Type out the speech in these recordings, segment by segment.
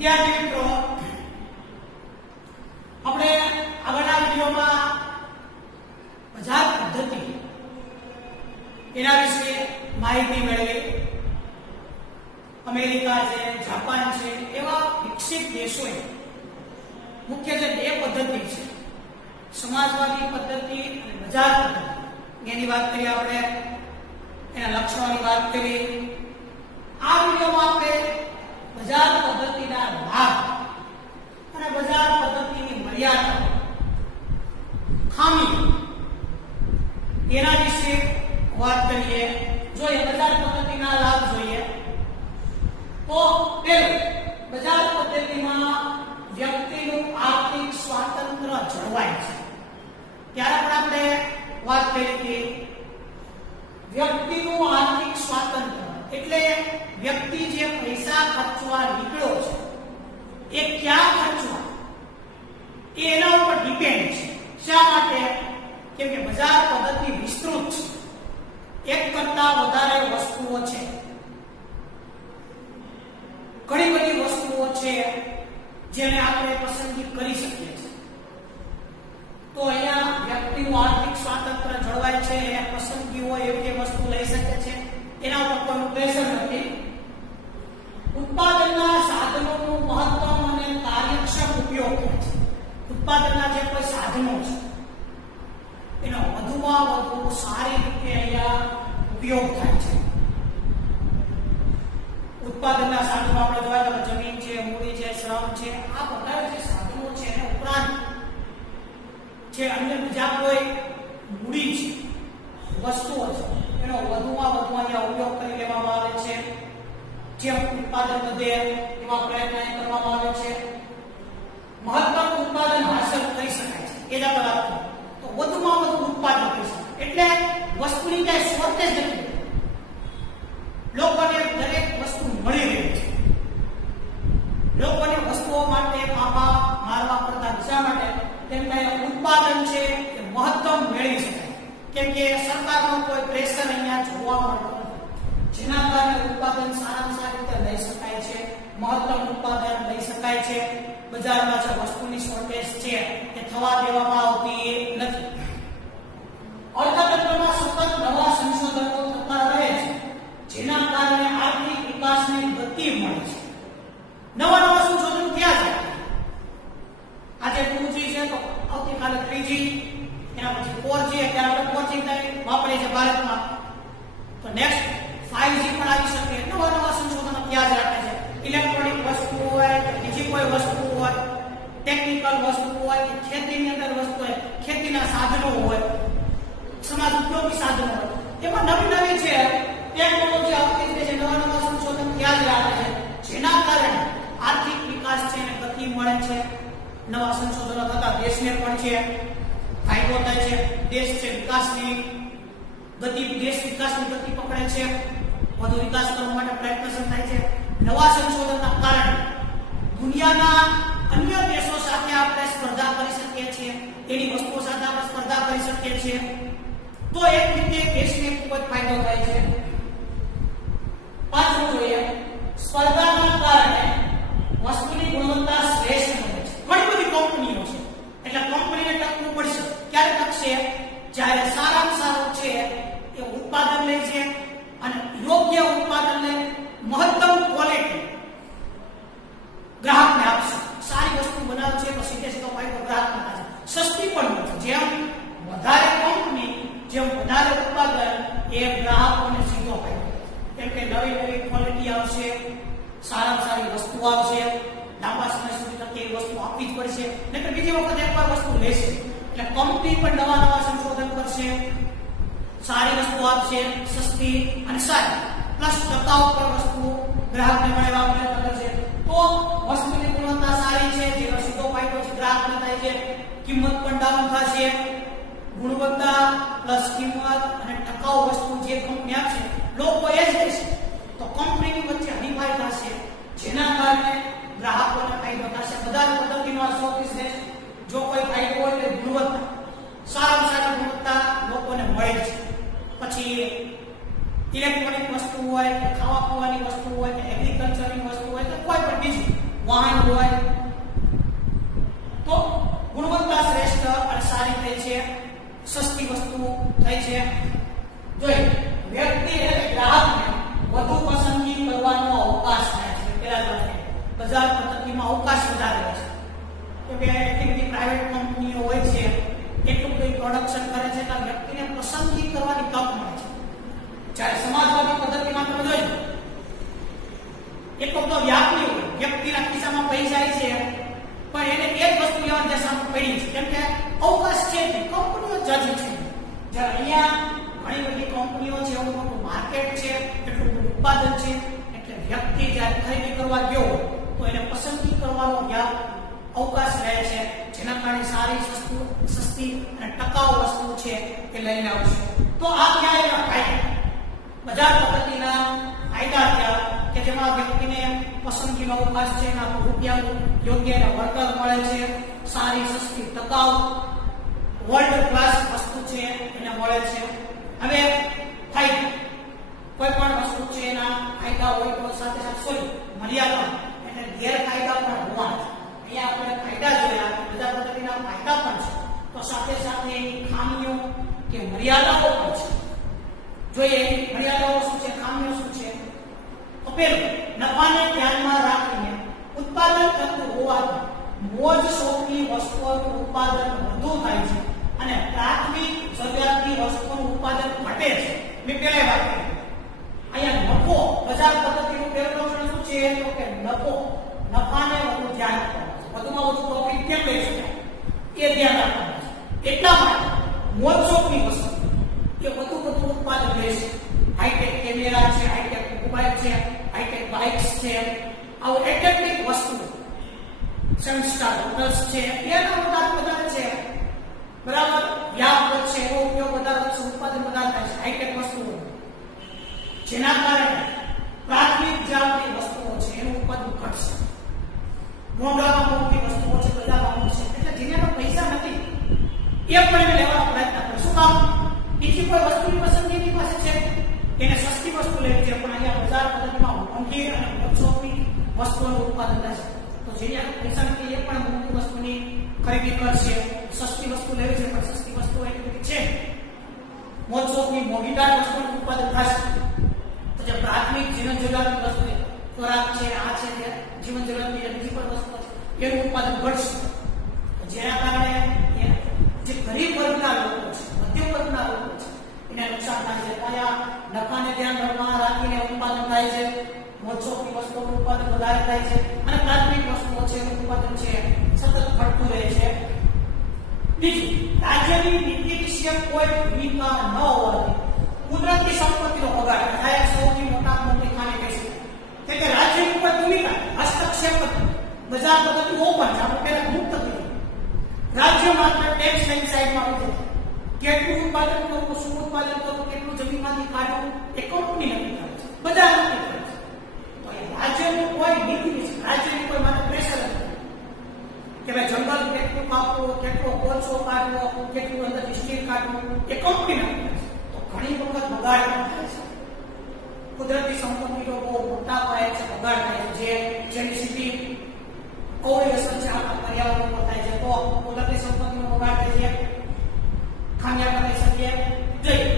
વિદ્યાર્થી મિત્રો, આપણે આગળના વિડિયોમાં બજાર પદ્ધતિ એના વિશે માહિતી મેળવી. અમેરિકા છે, જાપાન છે, એવા વિકસિત દેશોએ મુખ્યત્વે બે પદ્ધતિ છે, સમાજવાદી પદ્ધતિ અને બજાર પદ્ધતિ. એની વાત કરીએ આપણે, એના લક્ષણોની વાત કરી. આ વિડિયોમાં આપણે બજાર પદ્ધતિના લાભ અને બજાર પદ્ધતિની મર્યાદા, ખામી એના વિશે વાત કરીએ. જોઈએ બજાર પદ્ધતિના લાભ જોઈએ તો પહેલું, બજાર પદ્ધતિમાં વ્યક્તિનું આર્થિક સ્વાતંત્ર્ય જળવાય છે. ત્યારે પણ આપણે વાત કરી હતી વ્યક્તિનું આર્થિક સ્વાતંત્ર્ય એટલે વ્યક્તિ જે પૈસા ખર્ચવા નીકળ્યો છે એ ક્યાં ખર્ચવા એ એના ઉપર ડિપેન્ડ છે. શા માટે? કેમ કે બજાર પદ્ધતિ વિસ્તૃત છે, એક કરતા વધારે વસ્તુઓ છે, ઘણી બધી વસ્તુઓ છે જેને આપણે પસંદગી કરી શકીએ છીએ. તો અહીંયા વ્યક્તિનું આર્થિક સ્વાતંત્ર્ય જળવાય છે, એને પસંદગી હોય એવી વસ્તુ લઈ શકે છે, એના ઉપર કોઈ પ્રેશર નથી. ઉત્પાદનના સાધનોનું મહત્તમ અને કાર્યક્ષમ ઉપયોગ થાય છે. ઉત્પાદનના જે કોઈ સાધનો છે એનો વધુમાં વધુ સારી રીતે અહીંયા ઉપયોગ થાય છે. ઉત્પાદનના સાધનો આપણે જોયા તો જમીન છે, મૂડી છે, શ્રમ છે, આ બધા જે સાધનો છે એના ઉપરાંત જે અન્ય બીજા કોઈ મૂડી છે, વસ્તુઓ છે, એનો વધુમાં વધુ અહીંયા ઉપયોગ કરી લેવામાં આવે છે. જેમ ઉત્પાદન વધે એવા પ્રયત્ન કરવામાં આવે છે. મહત્તમ ઉત્પાદન હાંસલ કરી શકાય છે એ જ આપણે વાત કરીએ તો વધુમાં વધુ ઉત્પાદન કરી શકાય એટલે વસ્તુની ક્યાંય શોર્ટેજ નથી. લોકોને દરેક વસ્તુ મળી રહી છે. લોકોને વસ્તુઓ માટે ફાંફા મારવા પડતા શા માટે? કેમ કે ઉત્પાદન છે એ મહત્તમ મેળવી શકાય. કેમ કે સરકારનો કોઈ પ્રેશર અહીંયા જોવા મળતો નથી, જેના કારણે ઉત્પાદન સારામાં સારી રીતે લઈ શકાય છે, મહત્તમ ઉત્પાદન લઈ શકાય છે. બજારમાં જે વસ્તુની શોર્ટેજ છે એ થવા દેવામાં આવતી નથી. અર્થતંત્રમાં સતત નવા સંશોધનો થતા રહે છે, જેના કારણે આર્થિક વિકાસની ગતિ મળે છે. નવા નવા સંશોધન થયા છે. આજે 2G છે તો આવતીકાલે 3G, એના પછી 4G, અત્યારે આપણે 4G વાપરીએ છીએ ભારતમાં, તો નેક્સ્ટ 5G પણ આવી શકે. નવા નવા સંશોધનો થયા જ રાખે છે. ઇલેક્ટ્રોનિક વસ્તુ હોય કે બીજી કોઈ વસ્તુ હોય, ટેકનિકલ વસ્તુ હોય કે ખેતીની અંદર વસ્તુ હોય, ખેતીના સાધનો હોય, સમાજ ઉપયોગી સાધનો હોય, એમાં નવી નવી છે ટેકનોલોજી આવતી રહે છે, નવા નવા સંશોધન થયા જ રાખે છે, જેના કારણે આર્થિક વિકાસ છે એને ગતિ મળે છે. નવા સંશોધનો થતા દેશને પણ છે ફાયદો થાય છે. દેશ છે વિકાસની ગતિ, દેશ વિકાસની ગતિ પકડે છે, વધુ વિકાસ કરવા માટે પ્રયત્નશીલ થાય છે. નવા સંશોધનના કારણે દુનિયાના અન્ય દેશો સાથે આપણે સ્પર્ધા કરી શકીએ છીએ, એની વસ્તુઓ સાથે આપણે સ્પર્ધા કરી શકીએ છીએ. તો એક રીતે દેશને ખૂબ જ ફાયદો થાય છે. પાછું જોઈએ, સ્પર્ધાના કારણે વસ્તુની ગુણવત્તા શ્રેષ્ઠ બને છે. ઘણી બધી કંપનીઓ છે એટલે કંપનીને ટકવું પડશે. ક્યારે ટકશે? જ્યારે સારામાં સારું છે એ ઉત્પાદન લે છે અને યોગ્ય ઉત્પાદન લે, મહત્તમ ક્વોલિટી ગ્રાહકને આપશે. સારી વસ્તુ બનાવે છે તો સીધે સીધો ફાયદો ગ્રાહકને થાય છે. સસ્તી પણ હોય છે. જેમ વધારે કંપની, જેમ વધારે ઉત્પાદન, એ ગ્રાહકોને સીધો ફાયદો. કેમ કે નવી નવી ક્વોલિટી આવશે, સારામાં સારી વસ્તુ આવશે, લાંબા સમય સુધી ટકે એ વસ્તુ આપવી જ પડશે, નહીંતર બીજી વખત એક વાર વસ્તુ લેશે. એટલે કંપની પણ નવા નવા સંશોધન કરશે, સારી વસ્તુ આપશે, સસ્તી અને સારી, પ્લસ ટકાઉ પર વસ્તુ ગ્રાહકને મળે એવા પ્રયત્ન કરશે. તો વસ્તુની ગુણવત્તા સારી છે, જેનો સીધો ફાયદો છે ગ્રાહકને થાય છે. કિંમત પણ ડાઉન થશે. ગુણવત્તા પ્લસ કિંમત અને ટકાઉ વસ્તુ જે કંપની આપશે લોકો એ જ લેશે. તો કંપનીની વચ્ચે હરીફાઈ થશે, જેના કારણે ગ્રાહકોને ફાયદો થશે. બજાર પદ્ધતિનો આ સૌથી શ્રેષ્ઠ જો કોઈ ફાયદો હોય તો ગુણવત્તા, સારામાં સારી ગુણવત્તા લોકોને મળે છે. પછી ઇલેક્ટ્રોનિક વસ્તુ હોય કે ખાવા પીવાની વસ્તુ હોય કે એગ્રીકલ્ચરની વસ્તુ હોય કે કોઈ પણ બીજી વાહન હોય તો ગુણવત્તા શ્રેષ્ઠ અને સારી થઈ છે, સસ્તી વસ્તુ થઈ છે. જોઈએ વ્યક્તિ એટલે ગ્રાહકને વધુ પસંદગી કરવાનો અવકાશ થાય છે. પેલા જો બજાર પદ્ધતિમાં અવકાશ વધારે છે કે એટલી બધી પ્રાઇવેટ કંપનીઓ હોય છે, એટલું બધું પ્રોડક્શન કરે છે કે વ્યક્તિને પસંદગી કરવાની તક મળે છે. જ્યારે સમાજવાદી પદ્ધતિમાં તમે જોજો એટલો બધો વ્યાપી હોય, વ્યક્તિના ખિસ્સામાં પૈસા છે પણ એને એક વસ્તુ લેવાની દશામાં પડી છે, કેમ કે અવકાશ છે, કંપનીઓ જજ છે. જ્યારે અહીંયા ઘણી બધી કંપનીઓ છે, એવું મોટું માર્કેટ છે, એટલું બધું ઉત્પાદન છે, એટલે વ્યક્તિ જ્યારે ખરીદી કરવા ગયો તો એને પસંદગી કરવાનો અવકાશ રહે છે, જેના કારણે સારી સસ્તી અને ટકાઉ વસ્તુ છે એ લઈને આવશે. તો આ ક્યારે ફાયદા બજાર પદ્ધતિના ફાયદા થયા કે જેમાં વ્યક્તિને પસંદગીનો અવકાશ છે, એના રૂપિયાનું યોગ્ય વળતર મળે છે, સારી સસ્તી ટકાઉ વર્લ્ડ ક્લાસ વસ્તુ છે એને મળે છે. હવે ફાયદા કોઈ પણ વસ્તુ છે એના ફાયદા હોય તો સાથે સાથે મર્યાદા એટલે ગેરફાયદા પણ હોવાના. અહીંયા આપણે ફાયદા જોયા, બજાર પદ્ધતિના ફાયદા પણ છે, તો સાથે સાથે એની ખામીઓ કે મર્યાદાઓ પણ છે. જોઈએ મર્યાદાઓ શું છે, ખામીઓ શું છે. તો પહેલું, નફાને ધ્યાનમાં રાખીને ઉત્પાદન થતું હોવાથી મોજ શોખની વસ્તુઓનું ઉત્પાદન વધુ થાય છે અને પ્રાથમિક જરૂરિયાતની વસ્તુઓનું ઉત્પાદન ઘટે છે. મેં પહેલા વાત કરી અહીંયા નફો, બજાર પદ્ધતિનું પહેલું લક્ષણ શું છે તો કે નફાને વધુ ધ્યાન આપવાનું છે, વધુમાં વધુ પ્રોફિટ કેમ લઈ શકાય એ ધ્યાન રાખવાનું છે. એટલા માટે મોજ શોખની વસ્તુ કે વધુ ઉત્પાદન લેશે. હાઈટેક કેમેરા છે, હાઈટેક મોબાઈલ છે, હાઈટેક બાઇક્સ છે, આવું એટેક્ટિક વસ્તુ સંસ્કાર હોટલ્સ છે, એના વધારે છે, બરાબર વ્યાપ છે, એનો ઉપયોગ વધારે છે, ઉત્પાદન વધારે થાય છે હાઈટેક વસ્તુઓ, જેના કારણે પ્રાથમિક જરૂરિયાતની વસ્તુઓ છે એનું ઉત્પાદન ઘટશે. મોંઘામાં મોંઘી વસ્તુઓ છે, બજારમાં મળશે, એટલે જેને પૈસા નથી એ પણ એને લેવાનો પ્રયત્ન કરે. શું કામ? બીજી કોઈ વસ્તુની પસંદગી એની પાસે છે, એને સસ્તી વસ્તુ લેવી છે, પણ અહીંયા બજાર પદ્ધતિમાં મોંઘી અને મોજશોખની વસ્તુઓનું ઉત્પાદન થશે. તો જેને પૈસા નથી એ પણ મોંઘી વસ્તુની ખરીદી કરશે. સસ્તી વસ્તુ લેવી છે પણ સસ્તી વસ્તુ એટલી બધી છે, મોજશોખની મોંઘીદાર વસ્તુનું ઉત્પાદન થશે. તો જે પ્રાથમિક જીવન જરૂરિયાતની વસ્તુ ખોરાક છે, આ છે, જે જીવન જરૂરિયાતની બીજી પણ વસ્તુ છે એનું ઉત્પાદન ઘટશે. જેના કારણે જે ગરીબ વર્ગના લોકો છે, મધ્યમ વર્ગના લોકો છે, એને નુકસાન થાય છે. ત્યાં નફાને ધ્યાનમાં રાખીને ઉત્પાદન થાય છે, મોજશોખની વસ્તુઓનું ઉત્પાદન વધારે થાય છે અને પ્રાથમિક વસ્તુઓ છે એનું ઉત્પાદન છે સતત ઘટતું રહે છે. બીજું, રાજ્યની નીતિ વિશે કોઈ ભૂમિકા ન હોવાથી કુદરતી સંપત્તિનો બગાડ થાય. સૌથી મોટી ખામી કહી શકાય કે રાજ્યની કોઈ ભૂમિકા હસ્તક્ષેપ બજાર પદ્ધતિ ઓપન છે, આપણે પહેલા મુક્ત કરી રાજ્ય માત્ર ટેક્સ લાઈન સાઈડમાં ઉભું કેટલું ઉત્પાદન કરવું, શું ઉત્પાદન કરવું, કેટલું જમીનમાંથી કાઢવું એ કંપની નક્કી કરે છે, બજાર નક્કી કરે છે. તો એ રાજ્યનું કોઈ નીતિ નથી, રાજ્યની કોઈ માત્ર પ્રેશર નથી કે ભાઈ જંગલ કેટલું કાપવું, કેટલો કોલસો કાઢવો, કેટલું અંદરથી સ્ટીલ કાઢવું એ કંપની નક્કી કરે છે. તો ઘણી વખત બગાડ પણ થાય છે. કુદરતી સંપત્તિનો બહુ મોટા પાયે છે બગાડ થાય છે, જેની સીધી કોઈ અસર છે આપણા પર્યાવરણ પર થાય છે. તો કુદરતી સંપત્તિનો બગાડ થાય છે, ખામિયા કરી શકીએ. જોઈએ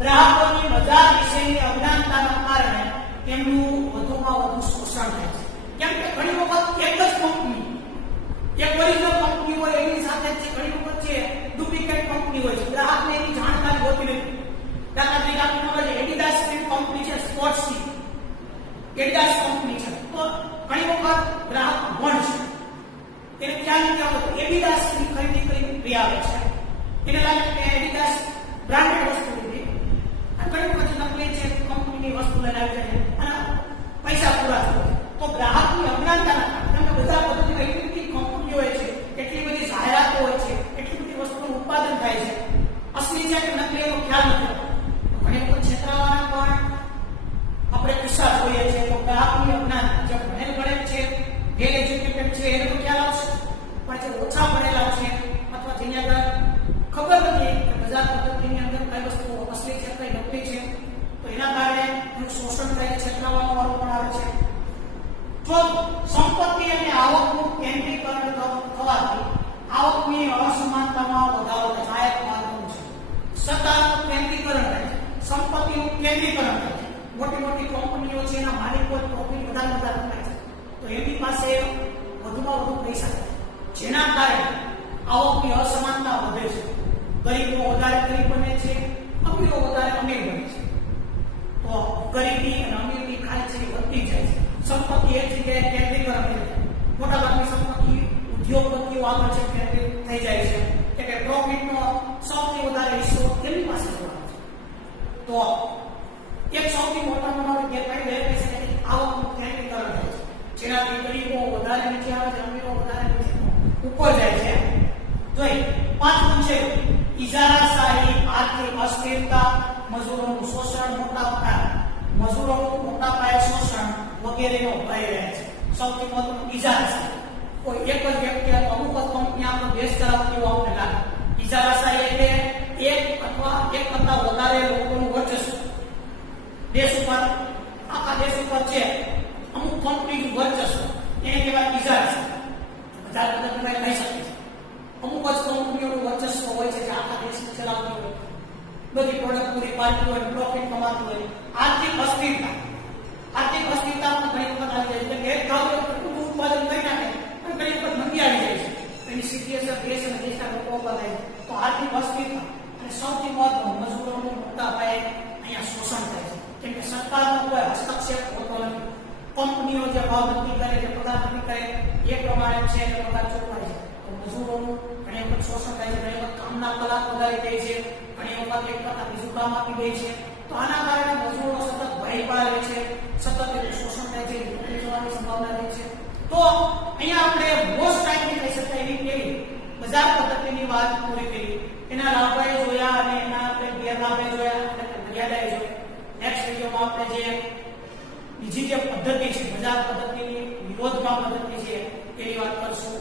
ગ્રાહકોની બજાર વિશેની અજ્ઞાનતાના કારણે તેમનું વધુમાં વધુ શોષણ થાય છે. કેમ કે ઘણી વખત એક જ કંપની, એક ઓરિજિનલ કંપની હોય એની સાથે જે ઘણી વખત છે ડુપ્લિકેટ કંપની હોય છે, ગ્રાહકને એની જાણકારી હોતી નથી. દાખલા તરીકે આપણે એડિડાસ કંપની છે, સ્પોર્ટ્સની એડિડાસ કંપની છે, તો ઘણી વખત ગ્રાહક ભણ છે એને ખ્યાલ નથી આવતો, એડિડાસ ની ખરીદી કરી રહ્યા આવે છે, એને લાગે કે એડિડાસ બ્રાન્ડેડ વસ્તુ લીધી અને ઘણી વખત નકલી છે કંપનીની વસ્તુ લઈને આવી જાય અને પૈસા પૂરા થાય. તો ગ્રાહકની અજ્ઞાનતાના કારણે બધા પદ્ધતિમાં એટલી બધી કંપનીઓ હોય છે, એટલી બધી જાહેરાતો હોય છે, એટલી બધી વસ્તુનું ઉત્પાદન થાય છે, અસલી છે કે નકલી એનો ખ્યાલ નથી આવતો. ઘણી વખત છેતરાવાના પણ આપણે કિસ્સા જોઈએ છે. તો ગ્રાહકની અજ્ઞાન, જે ભણેલ છે, વેલ એજ્યુકેટેડ છે એને તો ખ્યાલ આવશે, પણ જે ઓછા ભણેલા છે અથવા જેની આગળ ખબર નથી કે બજાર પદ્ધતિની અંદર કઈ વસ્તુ અસલી છે કઈ નકલી છે, તો એના કારણે એનું શોષણ થાય છે, છેતરાવાનો વારો પણ આવે છે. ચોથું, સંપત્તિ અને આવકનું કેન્દ્રીકરણ થવાથી આવકની અસમાનતામાં વધારો થાય છે. આ એક મહત્વનું છે. સત્તાનું કેન્દ્રીકરણ થાય છે, સંપત્તિનું કેન્દ્રીકરણ થાય છે. મોટી મોટી કંપનીઓ છે, એના માલિકો પ્રોફિટ વધારે થાય છે, તો એમની પાસે વધુમાં વધુ પૈસા છે, જેના કારણે આવકની અસમાનતા વધે છે. ગરીબો વધારે ગરીબ બને છે, અમીરો વધારે અમીર બને છે. તો ગરીબી અને અમીરની ખાઈ છે વધતી જાય છે. સંપત્તિ એક જગ્યાએ કેન્દ્રીકરણ થાય છે. મોટાભાગની સંપત્તિ ઉદ્યોગપતિઓ આગળ છે કેન્દ્રિત થઈ જાય છે કે પ્રોફિટનો સૌથી વધારે હિસ્સો એમની પાસે જોવા છે. તો એક સૌથી મોટામાં ગેરફાયદો એ છે કે આવકનું કેન્દ્રીકરણ થાય છે, જેનાથી ગરીબો વધારે નીચે આવે છે, અમીરો વધારે નીચે ઉપર જાય છે. જોઈ પાંચમું છે ઇજારાશાહી, આર્થિક અસ્થિરતા, મજૂરોનું શોષણ, મજૂરોનું મોટા પાયે શોષણ વગેરેનો ભય રહે છે. સૌથી મહત્વનું ઇજારાશાહી, કોઈ એક જ વ્યક્તિ અમુક જ કંપની આપણો દેશ ચલાવતી હોય આપણે લાગે. ઇજારાશાહી એટલે એક અથવા એક કરતા વધારે લોકોનું વર્ચસ્વ દેશ ઉપર, આખા દેશ ઉપર છે અમુક કંપનીનું વર્ચસ્વ, એને કહેવાય ઇજારાશાહી. બજાર પદ્ધતિમાં કહી શકે છે અમુક જ કંપનીઓનું વર્ચસ્વ હોય છે જે આખા દેશને ચલાવતી હોય, બધી પ્રોડક્ટ પૂરી પાડતી હોય, પ્રોફિટ કમાતી હોય. આર્થિક અસ્થિરતા, આર્થિક અસ્થિરતામાં ઘણી વખત આવી જાય છે કે એક ધારો એટલું ઉત્પાદન કરી નાખે પણ ઘણી વખત મંદી આવી જાય છે, એની સિચ્યુએશન દેશ અને દેશના લોકો ઉપર થાય છે. તો આર્થિક અસ્થિરતા અને સૌથી મહત્વનું મજૂરોનું મોટા પાયે અહીંયા શોષણ થાય છે, કેમ કે સરકારનો કોઈ હસ્તક્ષેપ હોતો નથી. કંપનીઓ જે ભાવ નક્કી કરે, જે પગાર નક્કી કરે એ પ્રમાણે છે એ પગાર ચૂકવાય છે. તો મજૂરોનું ઘણી વખત શોષણ થાય છે, ઘણી વખત કામના કલાક વધારી દે છે, ઘણી વખત એક કરતા બીજું કામ આપી દે છે. તો આના કારણે મજૂરો સતત ભયમાં રહે છે, સતત એનું શોષણ થાય છે, નોકરી જવાની સંભાવના રહે છે. તો અહીંયા આપણે મોસ્ટ ટાઈમની કહી શકાય એવી કેવી બજાર પદ્ધતિની વાત પૂરી કરી, એના લાભે જોયા અને એના આપણે ગેરલાભે જોયા અને મર્યાદાએ જોઈ. નેક્સ્ટ વિડીયોમાં આપણે જે બીજી જે પદ્ધતિ છે બજાર પદ્ધતિની વિરોધમાં પદ્ધતિ છે એની વાત કરશું.